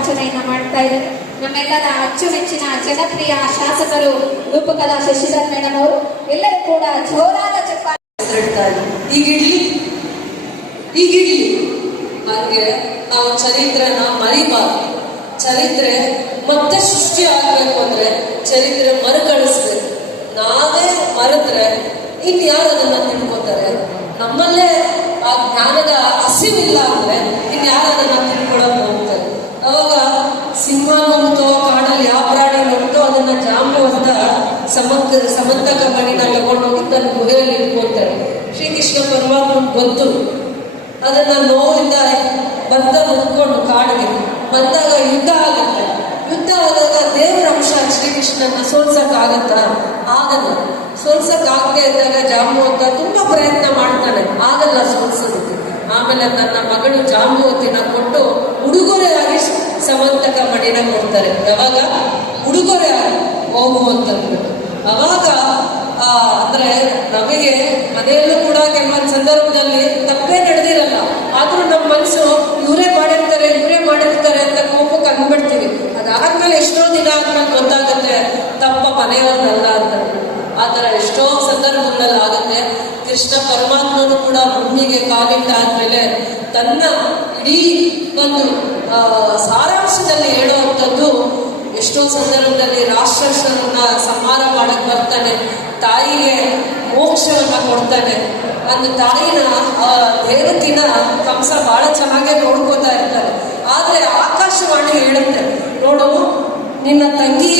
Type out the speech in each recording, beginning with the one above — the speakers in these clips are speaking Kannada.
ಪುಷ್ಪಾರ್ಚನೆಯನ್ನ ಮಾಡ್ತಾ ಇದ್ದಾರೆ. ನಮ್ಮೆಲ್ಲರ ಅಚ್ಚುಮೆಚ್ಚಿನ ಜನಪ್ರಿಯ ಶಾಸಕರು ರೂಪಕಲಾ ಶಶಿಧರ್ ಮೇಡಮ್ ಅವರು ಎಲ್ಲರೂ ಕೂಡ ಜೋರಾದ ಚಪ್ಪಾಳೆ ಈಗಿಡ್ಲಿ ಹಾಗೆ ನಾವು ಚರಿತ್ರೆನ ಮರಿಬಾರ್ದು. ಚರಿತ್ರೆ ಮತ್ತೆ ಸೃಷ್ಟಿ ಆಗ್ಬೇಕು ಅಂದ್ರೆ ಚರಿತ್ರೆ ಮರುಕಳಿಸ್ಬೇಕು. ನಾವೇ ಮರೆತ್ರೆ ಇನ್ಯಾರು ಅದನ್ನ ತಿಳ್ಕೊತಾರೆ? ನಮ್ಮಲ್ಲೇ ಆ ಜ್ಞಾನದ ಹಸಿವಿಲ್ಲ ಅಂದ್ರೆ ಇನ್ಯಾರು ಅದನ್ನ ತಿಳ್ಕೊಳಕ್ ಹೋಗ್ತಾರೆ? ಅವಾಗ ಸಿಂಹ ನುಂಗ್ತೋ ಕಾಡಲ್ಲಿ ಯಾವ ಪ್ರಾಣಿ ನುಂಗ್ತೋ ಅದನ್ನ ಜಾಂಬುವಂತ ಸಮಂತಕ ಮಣಿನ ತಗೊಂಡೋಗಿ ತನ್ನ ಗುಹೆಯಲ್ಲಿ ಇಟ್ಕೊಳ್ತಾರೆ. ಶ್ರೀಕೃಷ್ಣ ಪರಮಾತ್ಮ ಗೊತ್ತು ಅದನ್ನ ನೋವಿಂದ ಬಂದ ಮುದ್ಕೊಂಡು ಕಾಡಿಗೆ ಬಂದಾಗ ಯುದ್ಧ ಆಗುತ್ತೆ. ಯುದ್ಧ ಆದಾಗ ದೇವರ ಅಂಶ ಶ್ರೀಕೃಷ್ಣನ ಸೋಲ್ಸಕ್ ಆಗತ್ತಾ? ಆಗಲ್ಲ. ಸೋಲ್ಸಕ್ ಆಗದೆ ಇದ್ದಾಗ ಜಾಂಬುವಂತ ತುಂಬಾ ಪ್ರಯತ್ನ ಮಾಡ್ತಾನೆ, ಆಗಲ್ಲ ಸೋಲ್ಸೋದಕ್ಕೆ. ಆಮೇಲೆ ತನ್ನ ಮಗಳು ಜಾಂಬುವತಿನ ಕೊಟ್ಟು ಉಡುಗೊರೆಯಾಗಿ ಸಮಂತಕ ಮಣಿನ ಕೊಡ್ತಾರೆ. ಯಾವಾಗ? ಉಡುಗೊರೆ ಹೋಗುವಂತದ್ದು. ಅವಾಗ ಅಂದ್ರೆ ನಮಗೆ ಮನೆಯಲ್ಲೂ ಕೂಡ ಕೆಲವೊಂದು ಸಂದರ್ಭದಲ್ಲಿ ತಪ್ಪೇ ನಡೆದಿರಲ್ಲ, ಆದ್ರೂ ನಮ್ಮ ಮನಸ್ಸು ಇವರೇ ಮಾಡಿರ್ತಾರೆ ಅಂತ ಕೋಪಕ್ಕೆ ಅಂದ್ಬಿಡ್ತೀವಿ. ಅದಾದ್ಮೇಲೆ ಎಷ್ಟೋ ದಿನ ಆದ್ಮೇಲೆ ಗೊತ್ತಾಗುತ್ತೆ ತಪ್ಪ ಮನೆಯವ್ರನ್ನಲ್ಲ ಅಂತ. ಆತರ ಎಷ್ಟೋ ಸಂದರ್ಭಗಳಲ್ಲಿ ಆಗುತ್ತೆ. ಕೃಷ್ಣ ಪರಮಾತ್ಮನು ಕೂಡ ಭೂಮಿಗೆ ಕಾಲಿಟ್ಟ ಆದ್ಮೇಲೆ ತನ್ನ ಇಡೀ ಒಂದು ಸಾರಾಂಶದಲ್ಲಿ ಹೇಳುವಂಥದ್ದು ಎಷ್ಟೋ ಸಂದರ್ಭದಲ್ಲಿ ರಾಕ್ಷಸರನ್ನ ಸಂಹಾರ ಮಾಡಕ್ ಬರ್ತಾನೆ, ತಾಯಿಗೆ ಮೋಕ್ಷವನ್ನ ಕೊಡ್ತಾನೆ. ಒಂದು ತಾಯಿನ ದೇವಕಿನ ಕಂಸ ಬಹಳ ಚೆನ್ನಾಗೇ ನೋಡ್ಕೋತಾ ಇರ್ತಾರೆ. ಆದ್ರೆ ಆಕಾಶವಾಣಿ ಹೇಳುತ್ತೆ, ನೋಡು ನಿನ್ನ ತಂಗಿ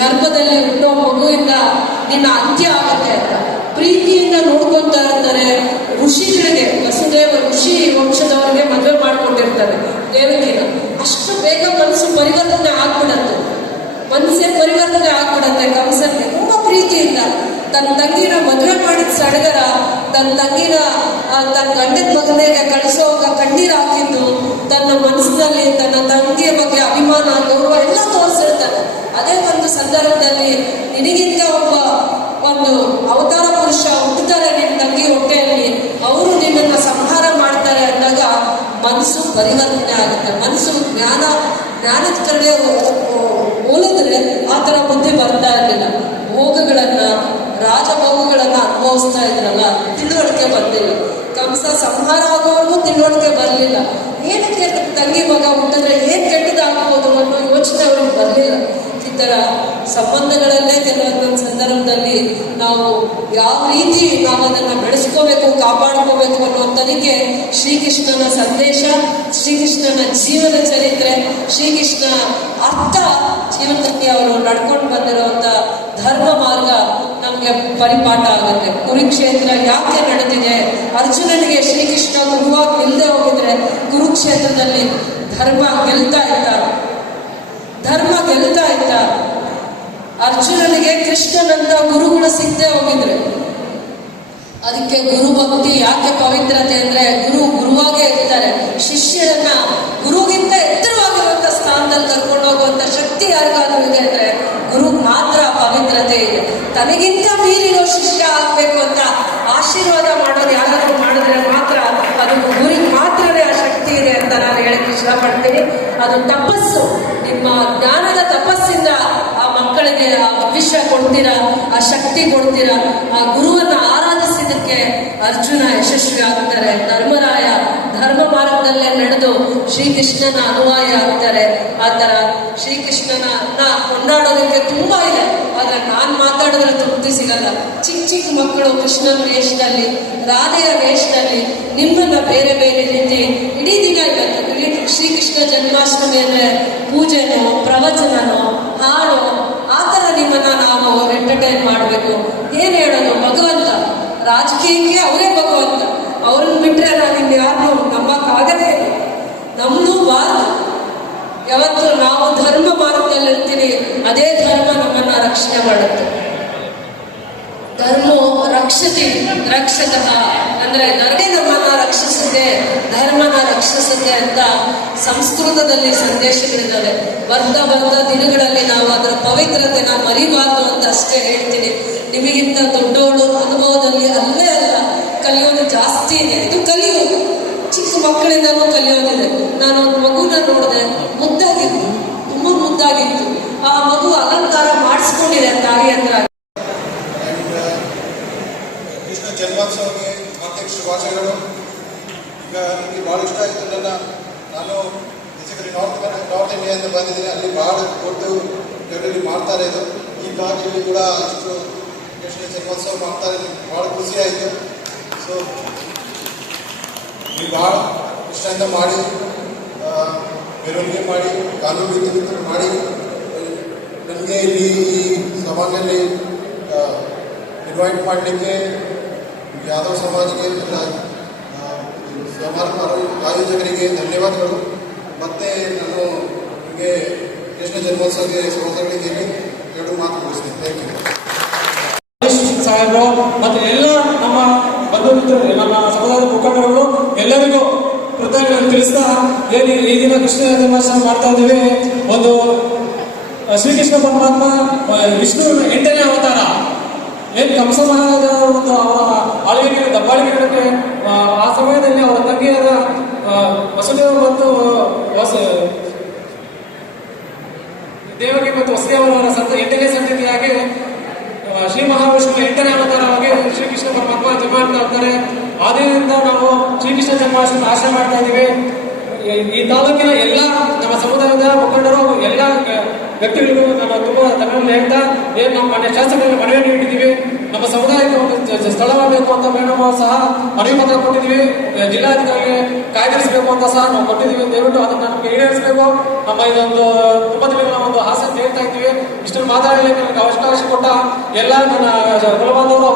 ಗರ್ಭದಲ್ಲಿ ಹುಟ್ಟೋ ಮಗುವಿಂದ ನಿನ್ನ ಅಂತ್ಯ ಆಗುತ್ತೆ ಅಂತ. ಪ್ರೀತಿಯಿಂದ ನೋಡ್ಕೊಂತಾ ಇರ್ತಾರೆ. ಋಷಿಗಳಿಗೆ, ವಸುದೇವ ಋಷಿ ವಂಶದವರಿಗೆ ಮದುವೆ ಮಾಡ್ಕೊಂಡಿರ್ತಾರೆ ದೇವಕಿನ. ಅಷ್ಟು ಬೇಗ ಮನಸ್ಸು ಪರಿವರ್ತನೆ ಆಗ್ಬಿಡತ್ತೆ, ಮನಸ್ಸೇ ಪರಿವರ್ತನೆ ಆಗ್ಬಿಡತ್ತೆ. ಕಂಸನಿಗೆ ತುಂಬಾ ಪ್ರೀತಿಯಿಂದ ತನ್ನ ತಂಗಿನ ಮದುವೆ ಮಾಡಿದ ಸಡಗರ ತನ್ನ ತಂಗಿನ ತನ್ನ ಗಂಡನ ಮಗನಿಗೆ ಕಳಿಸೋವಾಗ ಕಣ್ಣೀರು ಹಾಕಿದ್ದು ತನ್ನ ಮನಸ್ಸಿನಲ್ಲಿ ತನ್ನ ತಂಗಿಯ ಬಗ್ಗೆ ಅಭಿಮಾನ ಗೌರವ ಎಲ್ಲ ತೋರಿಸಿರ್ತಾನೆ. ಅದೇ ಒಂದು ಸಂದರ್ಭದಲ್ಲಿ ನಿನಗಿಂತ ಒಂದು ಅವತಾರ ಪುರುಷ ಹುಟ್ಟುತ್ತಾರೆ ನಿನ್ನ ತಂಗಿ ಹೊಟ್ಟೆಯಲ್ಲಿ, ಅವರು ನಿನ್ನನ್ನು ಸಂಹಾರ ಮಾಡ್ತಾರೆ ಅಂದಾಗ ಮನಸ್ಸು ಪರಿವರ್ತನೆ ಆಗುತ್ತೆ. ಮನಸ್ಸು ಜ್ಞಾನದ ಕಡೆ ಹೋಲಿದ್ರೆ ಆ ಥರ ಬುದ್ಧಿ ಬರ್ತಾ ಇರಲಿಲ್ಲ. ರಾಜಭೋಗಗಳನ್ನ ಅನುಭವಿಸ್ತಾ ಇದ್ರಲ್ಲ, ತಿಳುವಳಿಕೆ ಬಂದಿಲ್ಲ. ಕಂಸ ಸಂಹಾರ ಆಗೋವರೆಗೂ ತಿಳುವಳಿಕೆ ಬರಲಿಲ್ಲ. ಏನಕ್ಕೆ ತಂಗಿ ಮಗ ಹುಟ್ಟಿದ್ರೆ ಏನ್ ಕೆಟ್ಟದಾಗ್ಬೋದು ಅನ್ನೋ ಯೋಚನೆ ಅವ್ರಿಗೆ ಬರಲಿಲ್ಲ. ಈ ಥರ ಸಂಬಂಧಗಳಲ್ಲೇ ಕೆಲವೊಂದೊಂದು ಸಂದರ್ಭದಲ್ಲಿ ನಾವು ಯಾವ ರೀತಿ ನಾವು ಅದನ್ನು ಬೆಳೆಸ್ಕೋಬೇಕು, ಕಾಪಾಡ್ಕೋಬೇಕು ಅನ್ನುವಂಥದಕ್ಕೆ ಶ್ರೀಕೃಷ್ಣನ ಸಂದೇಶ, ಶ್ರೀಕೃಷ್ಣನ ಜೀವನ ಚರಿತ್ರೆ, ಶ್ರೀಕೃಷ್ಣ ಅರ್ಥ ಜೀವನದಲ್ಲಿ ಅವರು ನಡ್ಕೊಂಡು ಬಂದಿರುವಂಥ ಧರ್ಮ ಮಾರ್ಗ ನಮಗೆ ಪರಿಪಾಠ ಆಗುತ್ತೆ. ಕುರುಕ್ಷೇತ್ರ ಯಾಕೆ ನಡೆದಿದೆ? ಅರ್ಜುನನಿಗೆ ಶ್ರೀಕೃಷ್ಣ ಗುರುವಾಗಿ ನಿಲ್ಲದೆ ಹೋಗಿದ್ರೆ ಕುರುಕ್ಷೇತ್ರದಲ್ಲಿ ಧರ್ಮ ಗೆಲ್ತಾ ಇದ್ದ. ಅರ್ಜುನನಿಗೆ ಕೃಷ್ಣನಂತ ಗುರುಗಳು ಸಿಗದೆ ಹೋಗಿದ್ರೆ, ಅದಕ್ಕೆ ಗುರು ಭಕ್ತಿ ಯಾಕೆ ಪವಿತ್ರತೆ ಅಂದ್ರೆ ಗುರುವಾಗೇ ಇರ್ತಾರೆ. ಶಿಷ್ಯರನ್ನ ಗುರುಗಿಂತ ಎತ್ತರವಾಗಿರುವಂತ ಸ್ಥಾನದಲ್ಲಿ ಕರ್ಕೊಂಡು ಹೋಗುವಂತ ಶಕ್ತಿ ಯಾರಿಗಾದ್ರೂ ಇದೆ ಅಂದ್ರೆ ಗುರು ಮಾತ್ರ ಪವಿತ್ರತೆ ಇದೆ. ತನಗಿಂತ ಮೀರಿರೋ ಶಿಷ್ಯ ಆಗ್ಬೇಕು ಅಂತ ಆಶೀರ್ವಾದ ಮಾಡೋದು ಯಾರಾದ್ರೂ ಮಾಡಿದ್ರೆ ಮಾತ್ರ ಅದು ಗುರಿಗೆ ಮಾತ್ರನೇ ಆ ಶಕ್ತಿ ಇದೆ ಅಂತ ನಾನು ಹೇಳಕ್ ಇಷ್ಟಪಡ್ತೀನಿ. ಅದು ತಪಸ್ಸು, ನಿಮ್ಮ ಜ್ಞಾನದ ತಪಸ್ಸಿಂದ ಆ ಮಕ್ಕಳಿಗೆ ಆ ಭವಿಷ್ಯ ಕೊಡ್ತೀರಾ, ಆ ಶಕ್ತಿ ಕೊಡ್ತೀರಾ. ಆ ಗುರುವನ್ನ ಆರಾಧಿಸಿದಕ್ಕೆ ಅರ್ಜುನ ಯಶಸ್ವಿ ಆಗ್ತಾರೆ. ಧರ್ಮರಾಯ ಧರ್ಮ ಮಾರ್ಗದಲ್ಲೇ ನಡೆದು ಶ್ರೀಕೃಷ್ಣನ ಅನುಯಾಯಿ ಆಗ್ತಾರೆ. ಆ ತರ ಶ್ರೀಕೃಷ್ಣನ ಕೊಂಡಾಡೋದಕ್ಕೆ ತುಂಬಾ ಇದೆ, ಆದ್ರೆ ನಾನ್ ಮಾತಾಡಿದ್ರೆ ತೃಪ್ತಿ ಸಿಗಲ್ಲ. ಚಿಕ್ಕ ಮಕ್ಕಳು ಕೃಷ್ಣನ ವೇಷದಲ್ಲಿ, ರಾಧೆಯ ವೇಷದಲ್ಲಿ ನಿಮ್ಮನ್ನ ಬೇರೆ ಬೇರೆ ರೀತಿ ಇಡೀ ದಿನ ಇಡೀ ಶ್ರೀಕೃಷ್ಣ ಜನ್ಮಾಷ್ಟಮಿ ಅಂದ್ರೆ ಪೂಜೆನೋ ಪ್ರವಚನನೋ ಹಾಡೋ ಆ ಥರ ನಿಮ್ಮನ್ನ ನಾವು ಎಂಟರ್ಟೈನ್ ಮಾಡಬೇಕು. ಏನ್ ಹೇಳೋದು? ಭಗವಂತ ರಾಜಕೀಯಕ್ಕೆ ಅವರೇ ಭಗವಂತ, ಅವ್ರನ್ನ ಬಿಟ್ರೆ ನಾನು ಇನ್ಯಾರು ನಂಬಕ್ಕಾಗದೇ ಇಲ್ಲ. ನಮ್ದು ಬಾರ್ದು. ಯಾವತ್ತು ನಾವು ಧರ್ಮ ಮಾರ್ಗದಲ್ಲಿ ಇರ್ತೀವಿ, ಅದೇ ಧರ್ಮ ನಮ್ಮನ್ನ ರಕ್ಷಣೆ ಮಾಡುತ್ತೆ. ಧರ್ಮೋ ರಕ್ಷತಃ ಅಂದ್ರೆ ಧರ್ಮೇ ನಮ್ಮನ್ನ ರಕ್ಷಿಸುತ್ತೆ, ಧರ್ಮನ ರಕ್ಷಿಸುತ್ತೆ ಅಂತ ಸಂಸ್ಕೃತದಲ್ಲಿ ಸಂದೇಶಗಳಿದ್ದಾವೆ. ಬರ್ತಾ ದಿನಗಳಲ್ಲಿ ನಾವು ಅದರ ಪವಿತ್ರತೆನ ಮರಿಬಾರ್ದು ಅಂತ ಅಷ್ಟೇ ಹೇಳ್ತೀನಿ. ನಿಮಗಿಂತ ದೊಡ್ಡವಳು ಅನುಭವದಲ್ಲಿ ಅಲ್ವೇ ಅಲ್ಲ, ಕಲಿಯೋದು ಜಾಸ್ತಿ ಇದೆ. ಇದು ಕಲಿಯೋದು. ಚಿಕ್ಕ ಮಕ್ಕಳಿಂದನೂ ಕಲಿಯೋದಿದೆ. ನಾನು ಒಂದು ಮಗುನ ನೋಡಿದೆ, ಮುದ್ದಾಗಿತ್ತು, ತುಂಬಾ ಮುದ್ದಾಗಿತ್ತು. ಆ ಮಗು ಅಲಂಕಾರ ಮಾಡಿಸ್ಕೊಂಡಿದೆ ತಾಯಿ ಹತ್ರ. ಕೃಷ್ಣ ಜನ್ಮೋತ್ಸವಕ್ಕೆ ಹಾರ್ದಿಕ ಶುಭಾಶಯಗಳು. ಈಗ ನನಗೆ ಭಾಳ ಇಷ್ಟ ಆಯಿತು. ನಾನು ಬೇಸಿಕಲಿ ನಾರ್ತ್ ಇಂಡಿಯಾದಿಂದ ಬಂದಿದ್ದೀನಿ. ಅಲ್ಲಿ ಭಾಳ ದೊಡ್ಡ ಲೆವೆಲಲ್ಲಿ ಮಾಡ್ತಾರೆ ಇದು. ಈ ಭಾಗದಲ್ಲಿ ಕೂಡ ಇಷ್ಟು ಕೃಷ್ಣ ಜನ್ಮೋತ್ಸವ ಮಾಡ್ತಾರೆ, ಭಾಳ ಖುಷಿ ಆಯಿತು. ಸೊ ನೀವು ಭಾಳ ಇಷ್ಟದಿಂದ ಮಾಡಿ, ಮೆರವಣಿಗೆ ಮಾಡಿ, ಕಾನೂನು ರೀತಿ ಮಾಡಿ ನನಗೆ ಇಲ್ಲಿ ಈ ಸಭಾದಲ್ಲಿ ಇನ್ವೈಟ್ ಮಾಡಲಿಕ್ಕೆ ಯಾದವ್ ಸಮಾಜಕ್ಕೆ ಎಲ್ಲ ಸಮಾರಂಭ ಆಯೋಜಕರಿಗೆ ಧನ್ಯವಾದಗಳು. ಮತ್ತು ನಾನು ನಿಮಗೆ ಕೃಷ್ಣ ಜನ್ಮೋತ್ಸವಕ್ಕೆ ಸ್ವಾಗತಗಳಿದ್ದೇನೆ. ಎರಡು ಮಾತು ಮುಗಿಸ್ತೇನೆ. ಥ್ಯಾಂಕ್ ಯು ಸಾಹೇಬರು ಮತ್ತು ಎಲ್ಲ ನಮ್ಮ ಬಂಧು ಮಿತ್ರರು, ನಮ್ಮ ಸಮುದಾಯದ ಮುಖಂಡರುಗಳು ಎಲ್ಲರಿಗೂ ಕೃತಜ್ಞತೆ ತಿಳಿಸ್ತಾ ಏನು ಈ ದಿನ ಕೃಷ್ಣ ಜನ್ಮಾಷ್ಟಮಿ ಮಾಡ್ತಾ ಇದ್ದೀವಿ. ಒಂದು ಶ್ರೀಕೃಷ್ಣ ಪರಮಾತ್ಮ ವಿಷ್ಣು 8ನೇ ಅವತಾರ. ಏನು ಕಂಸ ಮಹಾರಾಜ ಒಂದು ಅವರ ಆಳ್ವಿಕೆ ದಬ್ಬಾಳಿಕೆ ಆ ಸಮಯದಲ್ಲಿ ಅವರ ತಂಗಿಯಾದ ವಸುದೇವ ಮತ್ತು ದೇವಕಿ ಮತ್ತು ವಸುದೇವರ 8ನೇ ಸಂತತಿಯಾಗಿ ಶ್ರೀ ಮಹಾವಿಷ್ಣು 8ನೇ ಅವತಾರವಾಗಿ ಶ್ರೀಕೃಷ್ಣ ಪರಮಾತ್ಮ ಜನ್ಮ ಮಾಡ್ತಾ ಇದ್ದಾರೆ. ಆದ್ದರಿಂದ ನಾವು ಶ್ರೀಕೃಷ್ಣ ಜನ್ಮಾಷ್ಟಮಿ ಆಚರಣೆ ಮಾಡ್ತಾ ಇದ್ದೀವಿ. ಈ ತಾಲೂಕಿನ ಎಲ್ಲ ನಮ್ಮ ಸಮುದಾಯದ ಮುಖಂಡರು ಎಲ್ಲ ವ್ಯಕ್ತಿಗಳಿಗೂ ನಮ್ಮ ತುಂಬಾ ಧನ್ಯವಾದ ಹೇಳ್ತಾ, ಏನು ನಮ್ಮ ಮನೆ ಶಾಸಕರಿಗೆ ಮನವಿಯನ್ನು ನೀಡಿದ್ದೀವಿ. ನಮ್ಮ ಸಮುದಾಯಕ್ಕೆ ಒಂದು ಸ್ಥಳವಾಗಬೇಕು ಅಂತ ನಾವು ಸಹ ಮನವಿ ಪತ್ರ ಕೊಟ್ಟಿದ್ದೀವಿ. ಜಿಲ್ಲಾಧಿಕಾರಿಗೆ ಕಾಯ್ದಿರಿಸಬೇಕು ಅಂತ ಸಹ ನಾವು ಕೊಟ್ಟಿದ್ದೀವಿ. ದಯವಿಟ್ಟು ಅದನ್ನು ನಮಗೆ ಈಡೇರಿಸಬೇಕು. ನಮ್ಮ ಇದೊಂದು ತುಂಬ ದಿನಗಳ ಒಂದು ಆಸೆ ಹೇಳ್ತಾ ಇದ್ದೀವಿ. ಇಷ್ಟನ್ನು ಮಾತಾಡಲಿಕ್ಕೆ ನನಗೆ ಅವಕಾಶ ಕೊಟ್ಟ ಎಲ್ಲ ನನ್ನ ಕುಲಬಾಂಧವರು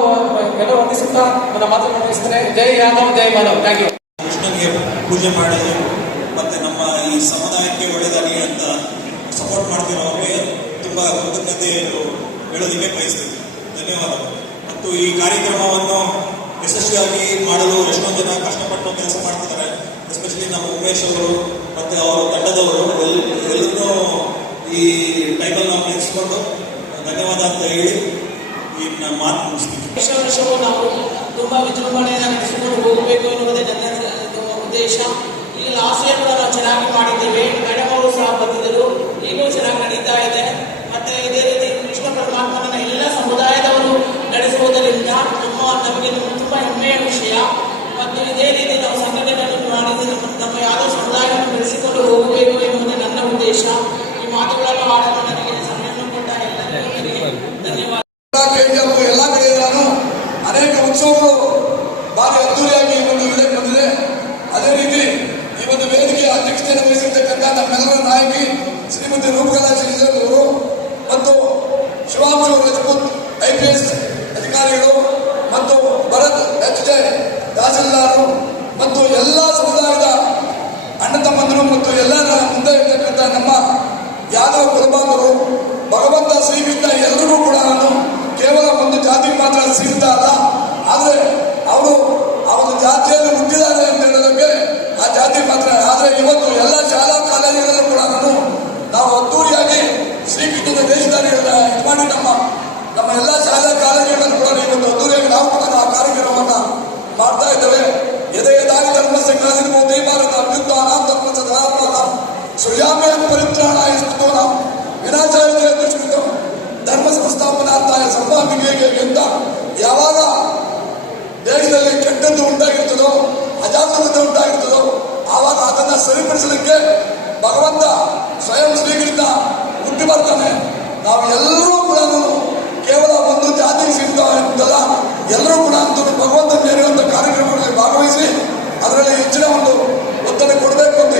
ಎಲ್ಲ ವಂದಿಸುತ್ತಾ ನನ್ನ ಮಾತನ್ನು ಮುಗಿಸ್ತೇನೆ. ಜೈ ಯಾದವ್, ಜೈ ಮಾಧವ್. Thank you. ಕೃಷ್ಣನಿಗೆ ಪೂಜೆ ಮಾಡಿದ್ರು ಮತ್ತು ನಮ್ಮ ಈ ಸಮುದಾಯಕ್ಕೆ ಒಳ್ಳೆಯದಾಗಲಿ ಅಂತ ಸಪೋರ್ಟ್ ಮಾಡ್ತಿರೋರಿಗೆ ತುಂಬ ಕೃತಜ್ಞತೆ ಹೇಳೋದಕ್ಕೆ ಬಯಸ್ತೀವಿ. ಧನ್ಯವಾದಗಳು. ಮತ್ತು ಈ ಕಾರ್ಯಕ್ರಮವನ್ನು ಯಶಸ್ವಿಯಾಗಿ ಮಾಡಲು ಎಷ್ಟೊಂದು ಜನ ಕಷ್ಟಪಟ್ಟು ಕೆಲಸ ಮಾಡ್ತಿದ್ದಾರೆ. ಎಸ್ಪೆಷಲಿ ನಮ್ಮ ಉಮೇಶ್ ಅವರು ಮತ್ತು ಅವರ ತಂಡದವರು ಎಲ್ಲರೂ ಈ ಟೈಮಲ್ಲಿ ನಾವು ನೆನೆಸ್ಕೊಂಡು ಧನ್ಯವಾದ ಅಂತ ಹೇಳಿ ಈ ನನ್ನ ಮಾತು ಮುಗಿಸ್ತೀವಿ. ವರ್ಷವು ನಾವು ತುಂಬಾ ವಿಜೃಂಭಣೆಯಿಂದ ನಡೆಸಿಕೊಂಡು ಹೋಗಬೇಕು ಎನ್ನುವುದೇ ನನ್ನ ಉದ್ದೇಶ. ಈಗ ಲಾಸ್ಟ್ ಇಯರ್ ಕೂಡ ನಾವು ಚೆನ್ನಾಗಿ ಮಾಡಿದ್ದೇವೆ. ಮೇಡಮ್ ಅವರು ಸಹ ಬಂದಿದ್ದರು. ಈಗಲೂ ಚೆನ್ನಾಗಿ ನಡೀತಾ ಇದೆ. ಮತ್ತೆ ಇದೇ ರೀತಿ ಕೃಷ್ಣ ಪರಮಾತ್ಮನ ಎಲ್ಲ ಸಮುದಾಯದವರು ನಡೆಸುವುದರಿಂದ ನಮಗೆ ತುಂಬಾ ಹೆಮ್ಮೆಯ ವಿಷಯ. ಮತ್ತು ಇದೇ ರೀತಿ ನಾವು ಸಂಘಟನೆಗಳನ್ನು ಮಾಡಿದರೆ ನಮ್ಮ ಯಾವುದೋ ಸಮುದಾಯವನ್ನು ಬೆಳೆಸಿಕೊಂಡು ಹೋಗಬೇಕು ಎನ್ನುವುದೇ ನನ್ನ ಉದ್ದೇಶ. ಈ ಮಾತುಗಳನ್ನು ಆಡಲು ನನಗೆ ಸಮಯವನ್ನು ಕೊಟ್ಟ ಎಲ್ಲರಿಗೂ ಧನ್ಯವಾದ. ಎಲ್ಲ ಕಡೆ ನಾನು ಅನೇಕ ಉತ್ಸವಗಳು ಭಾರಿ ಅದ್ದೂರಿಯಾಗಿ ಈ ಒಂದು ವೇದಿಕೆ ಬಂದಿದೆ. ಅದೇ ರೀತಿ ಈ ಒಂದು ವೇದಿಕೆಯ ಅಧ್ಯಕ್ಷತೆಯನ್ನು ವಹಿಸಿರ್ತಕ್ಕಂಥ ನಮ್ಮೆಲ್ಲರ ನಾಯಕಿ ಶ್ರೀಮತಿ ರೂಪಕಲಾ ಶ್ರೀಧರ್ ಅವರು ಮತ್ತು ಶಿವಾಂಶು ರಜಪೂತ್ IPS ಅಧಿಕಾರಿಗಳು ಮತ್ತು ಭರತ್ HJ ತಹಸೀಲ್ದಾರರು ಮತ್ತು ಎಲ್ಲ ಸಮುದಾಯದ ಅಣ್ಣ ತಮ್ಮಂದರು ಮತ್ತು ಎಲ್ಲರ ಮುಂದೆ ಇರ್ತಕ್ಕಂಥ ನಮ್ಮ ಯಾದವ ಕುಲಬಾಂಧವರು, ಭಗವಂತ ಶ್ರೀಕೃಷ್ಣ ಎಲ್ಲರಿಗೂ ಕೂಡ ನಾನು ಕೇವಲ ಒಂದು ಜಾತಿ ಮಾತ್ರ ಸೀಮಿತ ಅಲ್ಲ, ಆದರೆ ಅವರು ಆ ಒಂದು ಜಾತಿಯಲ್ಲಿ ಹುಟ್ಟಿದ್ದಾರೆ ಅಂತ ಹೇಳೋದಕ್ಕೆ ಆ ಜಾತಿ ಮಾತ್ರ. ಆದರೆ ಇವತ್ತು ಎಲ್ಲ ಶಾಲಾ ಕಾಲೇಜುಗಳಲ್ಲೂ ಕೂಡ ನಾವು ಅದ್ದೂರಿಯಾಗಿ ಶ್ರೀಕೃಷ್ಣನ ದೇಶದಲ್ಲಿ ಮಾಡಿ ನಮ್ಮ ಎಲ್ಲ ಶಾಲಾ ಕಾಲೇಜುಗಳನ್ನು ಕೂಡ ಇವತ್ತು ಅದ್ದೂರಿಯಾಗಿ ನಾವು ಕೂಡ ಆ ಕಾರ್ಯಕ್ರಮವನ್ನು ಮಾಡ್ತಾ ಇದ್ದೇವೆ. ಯದಾಗಿ ಧರ್ಮಸ್ಯ ಕಾಲಿರ್ಬೋದು ಭಾರತ ಅಭ್ಯುತ್ತ ಧರ್ಮಸ್ಯ ಧರ್ಮ ಶ್ರೀಯಾಮೇ ಪರಿತ್ರಾಣಾಯ ನಾವು ವಿನಾಶಾಯ ದುಷ್ಕೃತ ಧರ್ಮ ಸಂಸ್ಥಾಪನಾರ್ಥಾಯ ಸಂಭಾವಿಗೆ ಅಂತ ಯಾವಾಗ ದೇಶದಲ್ಲಿ ಕೆಟ್ಟದ್ದು ಉಂಟಾಗಿರ್ತದೋ, ಅಜಾಗೃತಿ ಉಂಟಾಗಿರ್ತದೋ, ಆವಾಗ ಅದನ್ನು ಸರಿಪಡಿಸಲಿಕ್ಕೆ ಭಗವಂತ ಸ್ವಯಂ ಶ್ರೀಕೃಷ್ಣ ಹುಟ್ಟಿ ಬರ್ತಾನೆ. ನಾವು ಎಲ್ಲರೂ ಕೂಡ ಕೇವಲ ಒಂದು ಜಾತಿಗೆ ಸೀಮಿತ ಇರ್ತಲ್ಲ, ಎಲ್ಲರೂ ಕೂಡ ಭಗವಂತ ನೀಡುವಂಥ ಕಾರ್ಯಕ್ರಮಗಳಲ್ಲಿ ಭಾಗವಹಿಸಿ ಅದರಲ್ಲಿ ಹೆಚ್ಚಿನ ಒಂದು ಒತ್ತಡ ಕೊಡಬೇಕು ಅಂತ